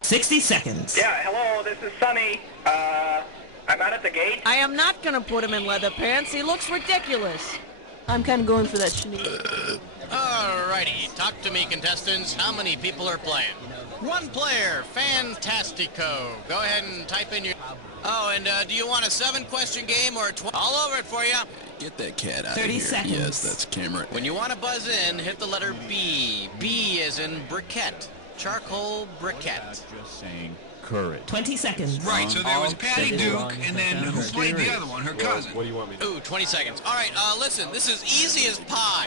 60 seconds. Yeah, hello, this is Sonny. I'm out at the gate. I am not gonna put him in leather pants. He looks ridiculous. I'm kind of going for that Sinead. Alrighty, talk to me, contestants. How many people are playing? One player, Fantastico. Go ahead and type in your... Oh, and do you want a 7-question game or a 12? All over it for you. Get that cat out 30 of here. seconds. Yes, that's Cameron. When you want to buzz in, hit the letter B. B as in briquette. Charcoal briquette. Just saying courage. 20 seconds. Right, so there was Patty Duke, and then who played the other one, her cousin? What do you want me to do? Ooh, 20 seconds. All right, listen, this is easy as pie.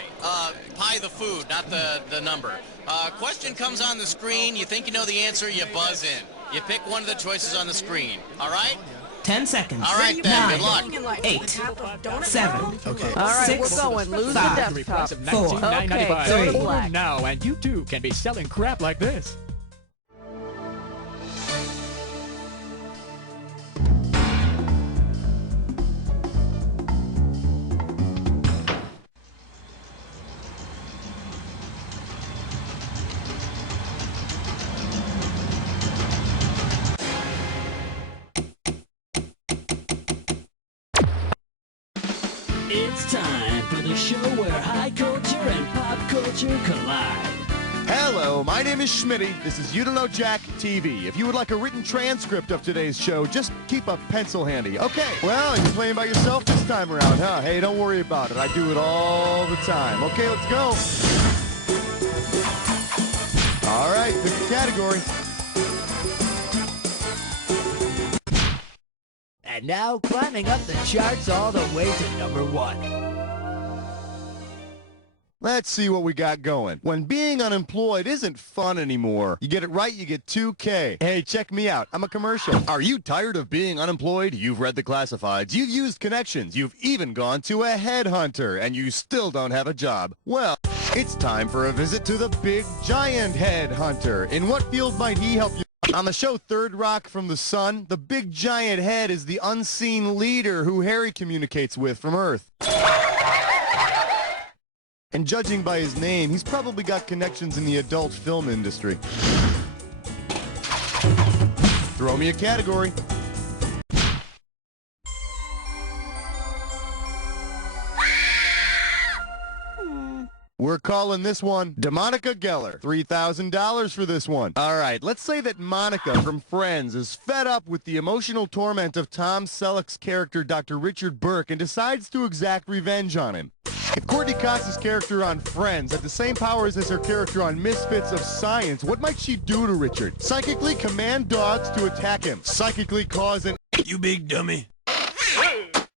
Pie the food, not the number. Question comes on the screen. You think you know the answer, you buzz in. You pick one of the choices on the screen. All right? 10 seconds. All right, then. 9, Good luck. 8, 7. Okay. All right, 6, we're going. Lose the 5, desktop. 4, Okay, go to 3. black. Now, and you too can be selling crap like this. It's time for the show where high culture and pop culture collide. Hello, my name is Schmitty. This is You Don't Know Jack TV. If you would like a written transcript of today's show, just keep a pencil handy. Okay, well, you're playing by yourself this time around, huh? Hey, don't worry about it. I do it all the time. Okay, let's go. All right, pick a category. And now climbing up the charts all the way to #1. Let's see what we got going. When being unemployed isn't fun anymore. You get it right, you get 2K. Hey, check me out. I'm a commercial. Are you tired of being unemployed? You've read the classifieds. You've used connections. You've even gone to a headhunter, and you still don't have a job. Well, it's time for a visit to the Big Giant Headhunter. In what field might he help you? On the show Third Rock from the Sun, the Big Giant Head is the unseen leader who Harry communicates with from Earth. And judging by his name, he's probably got connections in the adult film industry. Throw me a category. We're calling this one Demonica Geller. $3,000 for this one. All right, let's say that Monica from Friends is fed up with the emotional torment of Tom Selleck's character, Dr. Richard Burke, and decides to exact revenge on him. If Courtney Cox's character on Friends had the same powers as her character on Misfits of Science, what might she do to Richard? Psychically command dogs to attack him. Psychically cause an... You big dummy.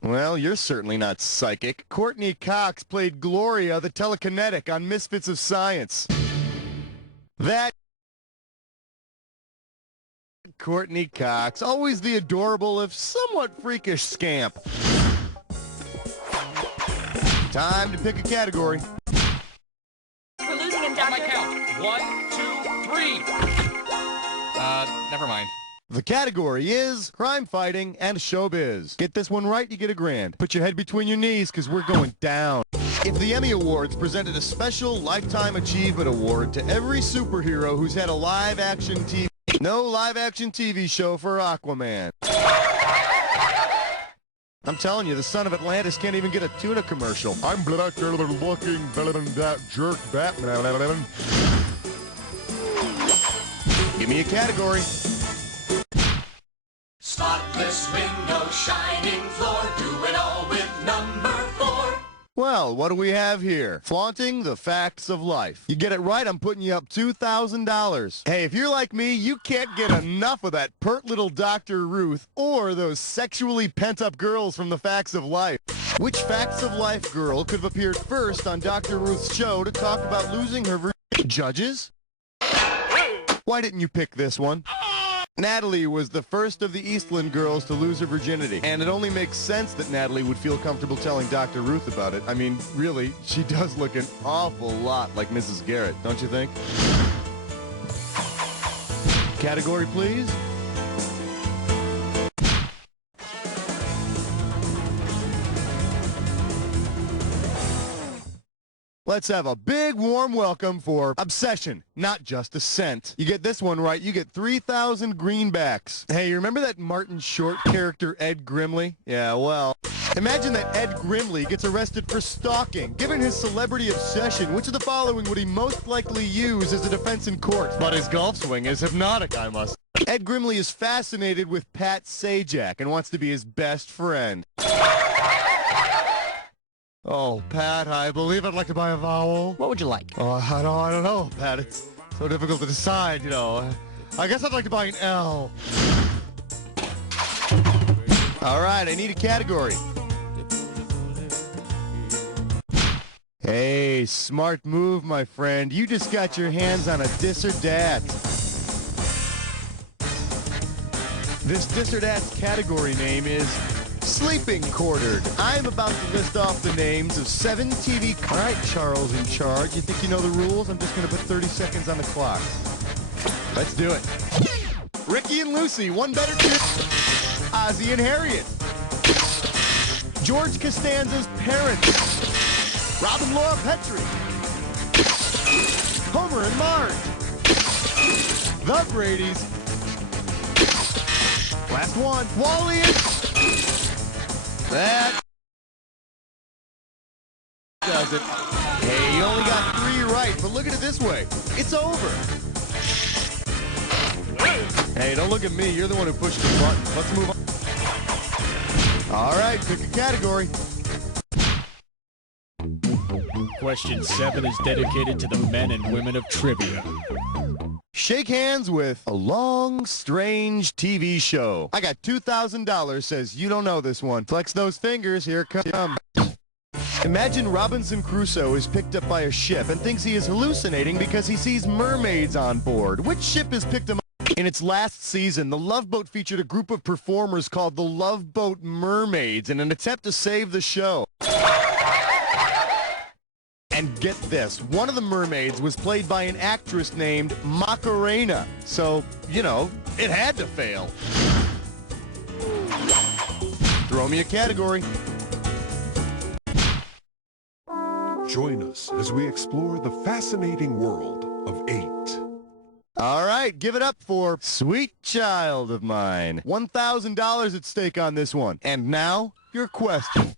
Well, you're certainly not psychic. Courtney Cox played Gloria the telekinetic on Misfits of Science. That... Courtney Cox, always the adorable if somewhat freakish scamp. Time to pick a category. We're losing him, On my Doctor. count. 1, 2, 3. Never mind. The category is crime fighting and showbiz. Get this one right, you get $1,000. Put your head between your knees, because we're going down. If the Emmy Awards presented a special Lifetime Achievement Award to every superhero who's had a live-action TV... No live-action TV show for Aquaman. I'm telling you, the son of Atlantis can't even get a tuna commercial. I'm black looking better than that jerk Batman. Give me a category. Spotless window, shining floor, do it all with number 4. Well, what do we have here? Flaunting the facts of life. You get it right, I'm putting you up $2,000. Hey, if you're like me, you can't get enough of that pert little Dr. Ruth or those sexually pent-up girls from the Facts of Life. Which Facts of Life girl could have appeared first on Dr. Ruth's show to talk about losing her virginity? Judges? Why didn't you pick this one? Natalie was the first of the Eastland girls to lose her virginity, and it only makes sense that Natalie would feel comfortable telling Dr. Ruth about it. I mean, really, she does look an awful lot like Mrs. Garrett, don't you think? Category, please. Let's have a big warm welcome for Obsession, not just a scent. You get this one right, you get 3,000 greenbacks. Hey, you remember that Martin Short character, Ed Grimley? Yeah, well, imagine that Ed Grimley gets arrested for stalking. Given his celebrity obsession, which of the following would he most likely use as a defense in court? But his golf swing is hypnotic, I must. Ed Grimley is fascinated with Pat Sajak and wants to be his best friend. Oh, Pat, I believe I'd like to buy a vowel. What would you like? Oh, I don't know, Pat. It's so difficult to decide, you know. I guess I'd like to buy an L. All right, I need a category. Hey, smart move, my friend. You just got your hands on a dis or dat. This dis or dat's category name is Sleeping Quartered. I'm about to list off the names of 7 TV... All right, Charles in charge. You think you know the rules? I'm just going to put 30 seconds on the clock. Let's do it. Ricky and Lucy, one better tip. Ozzie and Harriet. George Costanza's parents. Robin Laura Petrie. Homer and Marge. The Bradys. Last one. Wally and... That does it. Hey, you only got 3 right, but look at it this way. It's over. Hey, don't look at me. You're the one who pushed the button. Let's move on. All right, pick a category. Question 7 is dedicated to the men and women of trivia. Shake hands with a long, strange TV show. I got $2,000, says you don't know this one. Flex those fingers, here it comes. Imagine Robinson Crusoe is picked up by a ship and thinks he is hallucinating because he sees mermaids on board. Which ship has picked him up? In its last season, the Love Boat featured a group of performers called the Love Boat Mermaids in an attempt to save the show. And get this, one of the mermaids was played by an actress named Macarena. So, you know, it had to fail. Throw me a category. Join us as we explore the fascinating world of 8. All right, give it up for Sweet Child of Mine. $1,000 at stake on this one. And now, your question.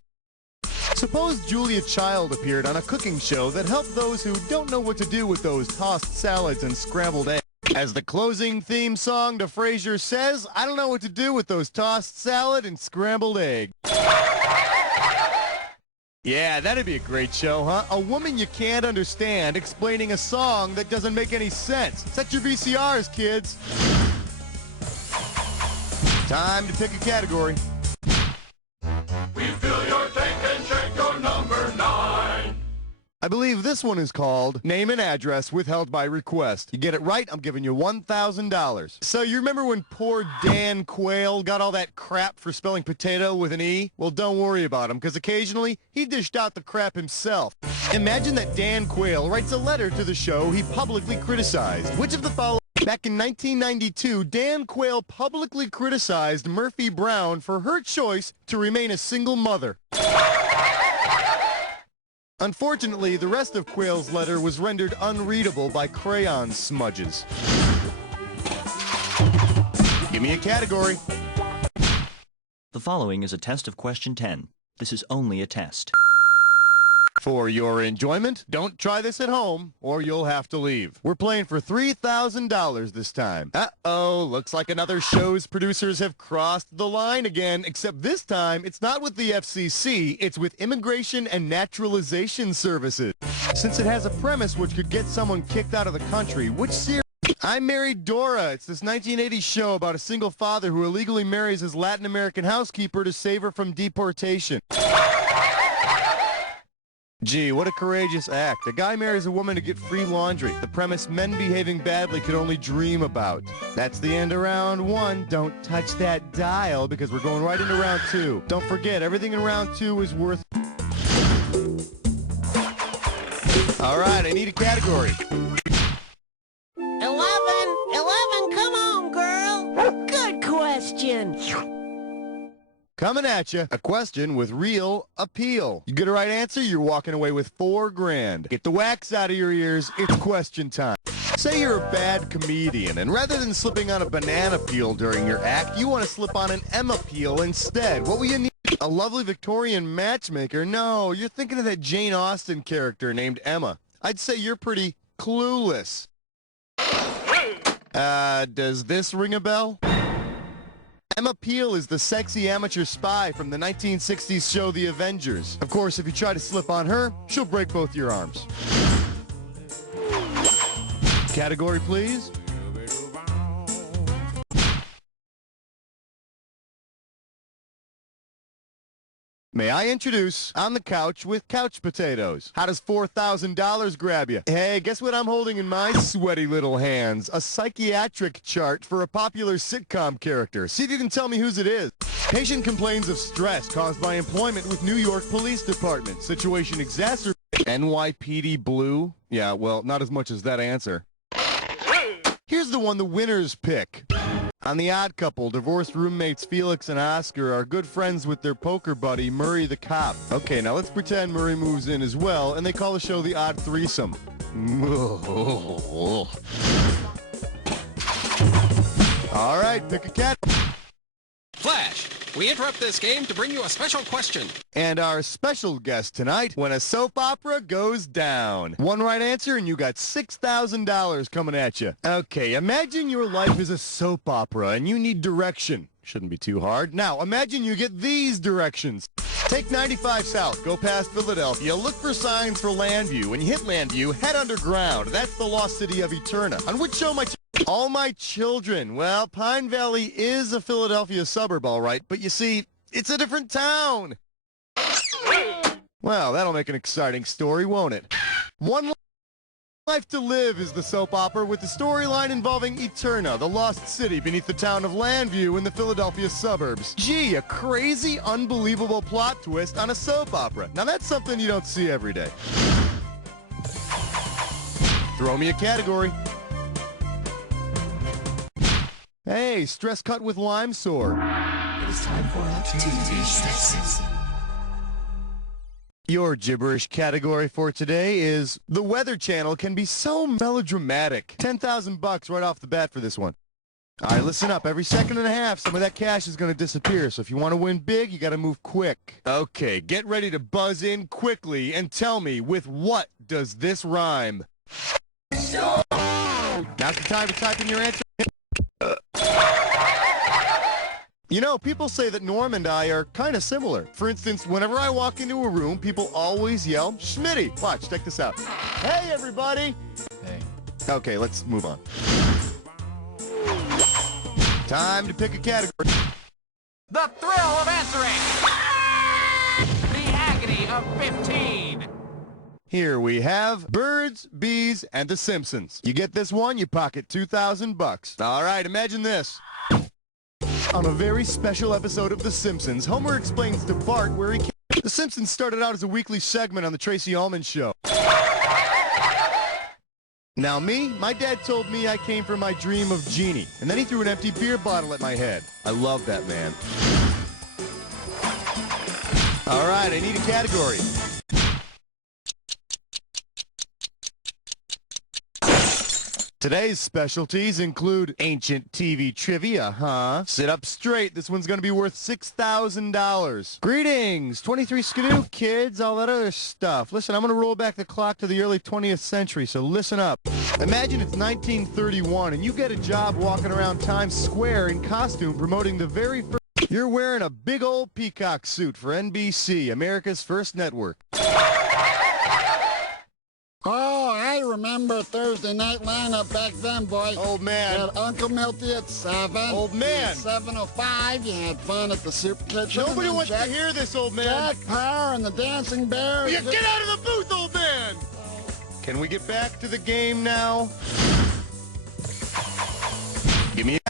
Suppose Julia Child appeared on a cooking show that helped those who don't know what to do with those tossed salads and scrambled eggs. As the closing theme song to Frasier says, I don't know what to do with those tossed salad and scrambled egg. Yeah, that'd be a great show, huh? A woman you can't understand explaining a song that doesn't make any sense. Set your VCRs, kids. Time to pick a category. We fill your tank and check your number 9. I believe this one is called Name and Address Withheld by Request. You get it right, I'm giving you $1,000. So you remember when poor Dan Quayle got all that crap for spelling potato with an E? Well, don't worry about him, because occasionally he dished out the crap himself. Imagine that Dan Quayle writes a letter to the show he publicly criticized. Which of the following? Back in 1992, Dan Quayle publicly criticized Murphy Brown for her choice to remain a single mother. Unfortunately, the rest of Quayle's letter was rendered unreadable by crayon smudges. Give me a category. The following is a test of question 10. This is only a test. For your enjoyment, don't try this at home, or you'll have to leave. We're playing for $3,000 this time. Uh-oh, looks like another show's producers have crossed the line again, except this time, it's not with the FCC, it's with Immigration and Naturalization Services. Since it has a premise which could get someone kicked out of the country, which series? I Married Dora. It's this 1980s show about a single father who illegally marries his Latin American housekeeper to save her from deportation. Gee, what a courageous act. A guy marries a woman to get free laundry. The premise men behaving badly could only dream about. That's the end of round 1. Don't touch that dial because we're going right into round 2. Don't forget, everything in round 2 is worth... All right, I need a category. 11, come on, girl. Good question. Coming at you, a question with real appeal. You get a right answer, you're walking away with $4,000. Get the wax out of your ears, it's question time. Say you're a bad comedian, and rather than slipping on a banana peel during your act, you want to slip on an Emma peel instead. What will you need? A lovely Victorian matchmaker? No, you're thinking of that Jane Austen character named Emma. I'd say you're pretty clueless. Does this ring a bell? Emma Peel is the sexy amateur spy from the 1960s show The Avengers. Of course, if you try to slip on her, she'll break both your arms. Category, please. May I introduce On the Couch with Couch Potatoes. How does $4,000 grab you? Hey, guess what I'm holding in my sweaty little hands? A psychiatric chart for a popular sitcom character. See if you can tell me whose it is. Patient complains of stress caused by employment with New York Police Department. Situation exacerbated. NYPD Blue? Yeah, well, not as much as that answer. Here's the one the winners pick. On The Odd Couple, divorced roommates Felix and Oscar are good friends with their poker buddy, Murray the cop. Okay, now let's pretend Murray moves in as well, and they call the show The Odd Threesome. All right, pick a cat. Flash, we interrupt this game to bring you a special question. And our special guest tonight, when a soap opera goes down. One right answer and you got $6,000 coming at you. Okay, imagine your life is a soap opera and you need direction. Shouldn't be too hard. Now, imagine you get these directions. Take 95 South, go past Philadelphia, look for signs for Landview. When you hit Landview, head underground. That's the lost city of Eterna. On which show might All My Children. Well, Pine Valley is a Philadelphia suburb, all right, but you see, it's a different town. Well, that'll make an exciting story, won't it? One Life to Live is the soap opera with the storyline involving Eterna, the lost city beneath the town of Landview in the Philadelphia suburbs. Gee, a crazy, unbelievable plot twist on a soap opera. Now that's something you don't see every day. Throw me a category. Hey, stress cut with lime sore. It is time for TV Sessions. Your gibberish category for today is the Weather Channel can be so melodramatic. $10,000 right off the bat for this one. All right, listen up. Every second and a half, some of that cash is going to disappear. So if you want to win big, you got to move quick. Okay, get ready to buzz in quickly and tell me, with what does this rhyme? Now's the time to type in your answer. You know, people say that Norm and I are kind of similar. For instance, whenever I walk into a room, people always yell, Schmitty. Watch, check this out. Hey, everybody. Hey. Okay, let's move on. Time to pick a category. The thrill of answering. The agony of 15. Here we have Birds, Bees, and The Simpsons. You get this one, you pocket $2,000. All right, imagine this. On a very special episode of The Simpsons, Homer explains to Bart where he came. The Simpsons started out as a weekly segment on the Tracy Ullman Show. Now me, my dad told me I came from my dream of Genie, and then he threw an empty beer bottle at my head. I love that man. All right, I need a category. Today's specialties include ancient TV trivia, huh? Sit up straight. This one's going to be worth $6,000. Greetings, 23 Skidoo, kids, all that other stuff. Listen, I'm going to roll back the clock to the early 20th century, so listen up. Imagine it's 1931 and you get a job walking around Times Square in costume promoting the very first... You're wearing a big old peacock suit for NBC, America's first network. Oh, I remember Thursday night lineup back then, boy. Old man. You had Uncle Milty at 7. Old man. At 7:05, you had fun at the Soup Kitchen. Nobody wants to hear this, old man. Jack Parr and the Dancing Bears. You get out of the booth, old man! Can we get back to the game now? Give me a...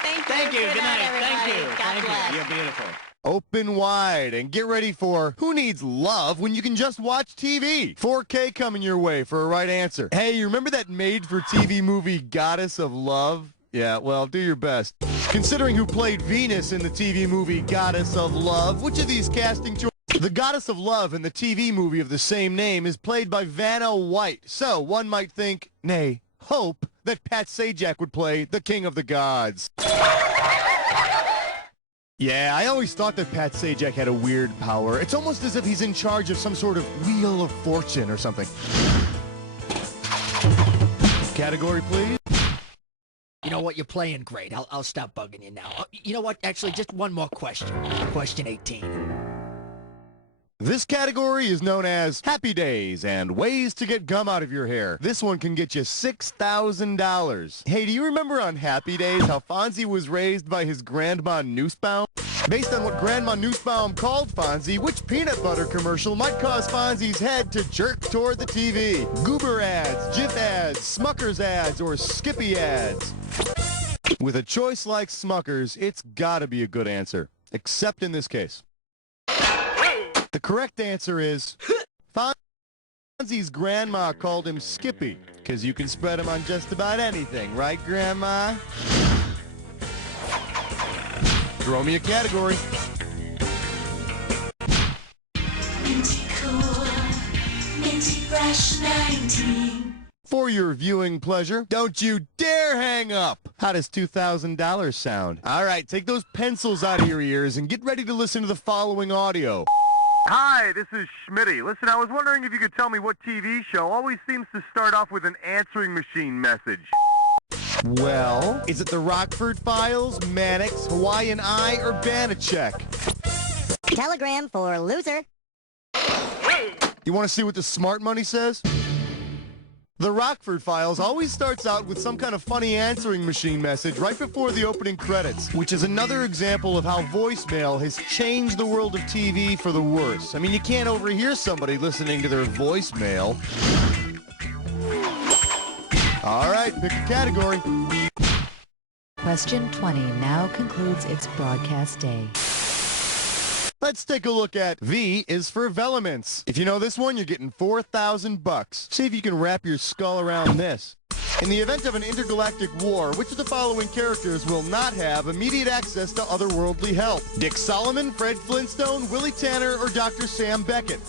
Thank you. Good night. Thank you. Thank you. You're beautiful. Open wide and get ready for Who Needs Love when you can just watch TV? 4K coming your way for a right answer. Hey, you remember that made-for-TV movie Goddess of Love? Yeah, well, do your best. Considering who played Venus in the TV movie Goddess of Love, which of these casting choices? The Goddess of Love in the TV movie of the same name is played by Vanna White. So one might think, nay, hope, that Pat Sajak would play the King of the Gods. Yeah, I always thought that Pat Sajak had a weird power. It's almost as if he's in charge of some sort of Wheel of Fortune or something. Category, please. You know what? You're playing great. I'll stop bugging you now. You know what? Actually, just one more question. Question 18. This category is known as Happy Days and Ways to Get Gum Out of Your Hair. This one can get you $6,000. Hey, do you remember on Happy Days how Fonzie was raised by his Grandma Nussbaum? Based on what Grandma Nussbaum called Fonzie, which peanut butter commercial might cause Fonzie's head to jerk toward the TV? Goober ads, Jif ads, Smucker's ads, or Skippy ads? With a choice like Smucker's, it's gotta be a good answer. Except in this case. The correct answer is Fonzie's grandma called him Skippy, because you can spread him on just about anything, right, Grandma? Throw me a category. Minty cool, minty fresh 19. For your viewing pleasure, don't you dare hang up! How does $2,000 sound? All right, take those pencils out of your ears and get ready to listen to the following audio. Hi, this is Schmitty. Listen, I was wondering if you could tell me what TV show always seems to start off with an answering machine message. Well, is it the Rockford Files, Mannix, Hawaiian Eye, or Banachek? Telegram for loser. You want to see what the smart money says? The Rockford Files always starts out with some kind of funny answering machine message right before the opening credits, which is another example of how voicemail has changed the world of TV for the worse. I mean, you can't overhear somebody listening to their voicemail. All right, pick a category. Question 20 now concludes its broadcast day. Let's take a look at V is for Velements. If you know this one, you're getting $4,000. See if you can wrap your skull around this. In the event of an intergalactic war, which of the following characters will not have immediate access to otherworldly help? Dick Solomon, Fred Flintstone, Willie Tanner, or Dr. Sam Beckett?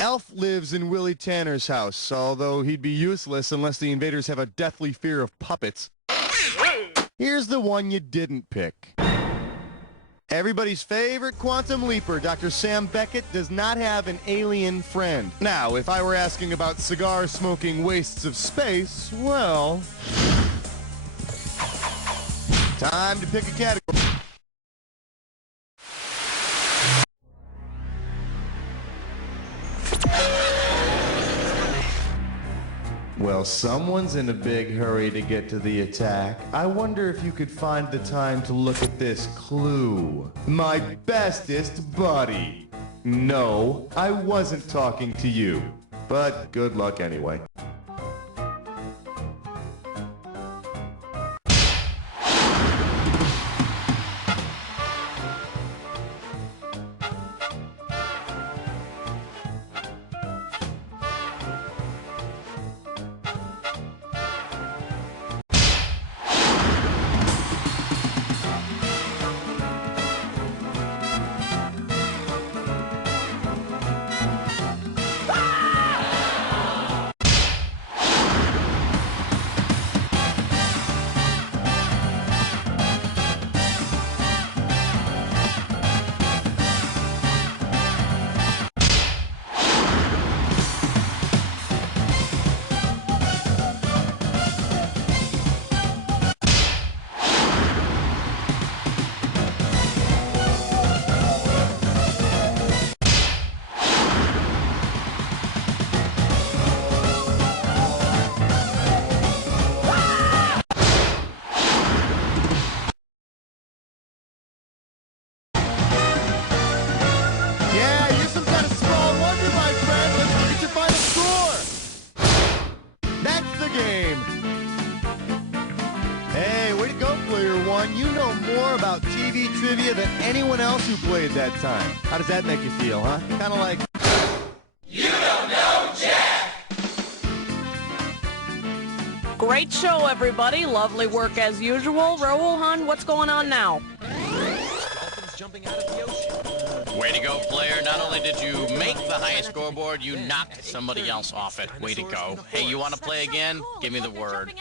Elf lives in Willie Tanner's house, although he'd be useless unless the invaders have a deathly fear of puppets. Here's the one you didn't pick. Everybody's favorite quantum leaper, Dr. Sam Beckett, does not have an alien friend. Now, if I were asking about cigar-smoking wastes of space, well... time to pick a category. Well, someone's in a big hurry to get to the attack. I wonder if you could find the time to look at this clue. My bestest buddy. No, I wasn't talking to you. But good luck anyway. You know more about TV trivia than anyone else who played that time. How does that make you feel, huh? Kind of like... You don't know Jack! Great show, everybody. Lovely work as usual. Raul, hon, what's going on now? Way to go, player. Not only did you make the highest scoreboard, you knocked somebody else off it. Way to go. Hey, you want to play again? Give me the word.